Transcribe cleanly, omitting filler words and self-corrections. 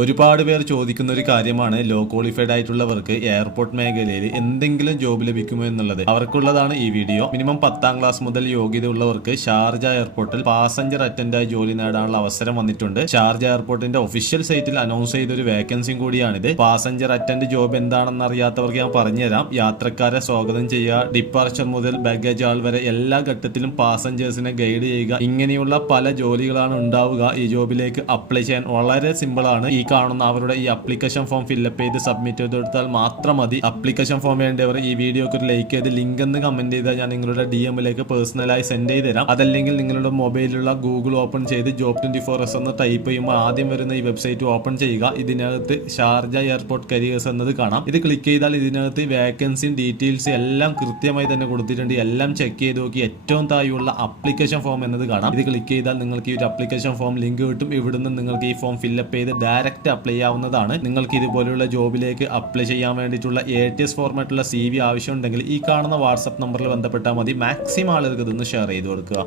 ഒരുപാട് പേർ ചോദിക്കുന്ന ഒരു കാര്യമാണ് ലോ ക്വാളിഫൈഡ് ആയിട്ടുള്ളവർക്ക് എയർപോർട്ട് മേഖലയിൽ എന്തെങ്കിലും ജോബ് ലഭിക്കുമോ എന്നുള്ളത്. അവർക്കുള്ളതാണ് ഈ വീഡിയോ. മിനിമം 10ാം ക്ലാസ് മുതൽ യോഗ്യത ഉള്ളവർക്ക് ഷാർജ എയർപോർട്ടിൽ പാസഞ്ചർ അറ്റൻഡായി ജോലി നേടാനുള്ള അവസരം വന്നിട്ടുണ്ട്. ഷാർജ എയർപോർട്ടിന്റെ ഒഫീഷ്യൽ സൈറ്റിൽ അനൗൺസ് ചെയ്ത ഒരു വേക്കൻസിയും കൂടിയാണിത്. പാസഞ്ചർ അറ്റൻഡ് ജോബ് എന്താണെന്ന് അറിയാത്തവർക്ക് ഞാൻ പറഞ്ഞുതരാം. യാത്രക്കാരെ സ്വാഗതം ചെയ്യുക, ഡിപ്പാർച്ചർ മുതൽ ബാഗേജ് ആൾ വരെ എല്ലാ ഘട്ടത്തിലും പാസഞ്ചേഴ്സിനെ ഗൈഡ് ചെയ്യുക, ഇങ്ങനെയുള്ള പല ജോലികളാണ് ഉണ്ടാവുക. ഈ ജോബിലേക്ക് അപ്ലൈ ചെയ്യാൻ വളരെ സിമ്പിൾ ആണ്. ഈ കാണുന്ന അവരുടെ ഈ അപ്ലിക്കേഷൻ ഫോം ഫില്ലപ്പ് ചെയ്ത് സബ്മിറ്റ് ചെയ്ത് കൊടുത്താൽ മാത്രം മതി. അപ്ലിക്കേഷൻ ഫോം വേണ്ടവർ ഈ വീഡിയോക്ക് ഒരു ലൈക്ക് ചെയ്ത് ലിങ്ക് എന്ന് കമന്റ് ചെയ്താൽ ഞാൻ നിങ്ങളുടെ DM-ലേക്ക് പേഴ്സണലായി സെൻഡ് ചെയ്ത് തരാം. അതല്ലെങ്കിൽ നിങ്ങളുടെ മൊബൈലിലുള്ള ഗൂഗിൾ ഓപ്പൺ ചെയ്ത് ജോബ് 24 എന്ന് ടൈപ്പ് ചെയ്യുമ്പോൾ ആദ്യം വരുന്ന ഈ വെബ്സൈറ്റ് ഓപ്പൺ ചെയ്യുക. ഇതിനകത്ത് ഷാർജ എയർപോർട്ട് കരിയേഴ്സ് എന്നത് കാണാം. ഇത് ക്ലിക്ക് ചെയ്താൽ ഇതിനകത്ത് വേക്കൻസിയും ഡീറ്റെയിൽസ് എല്ലാം കൃത്യമായി തന്നെ കൊടുത്തിട്ടുണ്ട്. എല്ലാം ചെക്ക് ചെയ്ത് നോക്കി ഏറ്റവും താഴെയുള്ള അപ്ലിക്കേഷൻ ഫോം എന്നത് കാണാം. ഇത് ക്ലിക്ക് ചെയ്താൽ നിങ്ങൾക്ക് ഈ ഒരു അപ്ലിക്കേഷൻ ഫോം ലിങ്ക് കിട്ടും. ഇവിടുന്ന് നിങ്ങൾക്ക് ഈ ഫോം ഫില്ലപ്പ് ചെയ്ത് ഡയറക്റ്റ് അപ്ലൈ ചെയ്യാവുന്നതാണ്. നിങ്ങൾക്ക് ഇതുപോലുള്ള ജോബിലേക്ക് അപ്ലൈ ചെയ്യാൻ വേണ്ടിയിട്ടുള്ള ATS ഫോർമാറ്റുള്ള CV ആവശ്യമുണ്ടെങ്കിൽ ഈ കാണുന്ന വാട്സ്ആപ്പ് നമ്പറിൽ ബന്ധപ്പെട്ടാൽ മതി. മാക്സിമം ആളുകൾക്ക് ഇതൊന്ന് ഷെയർ ചെയ്ത് കൊടുക്കുക.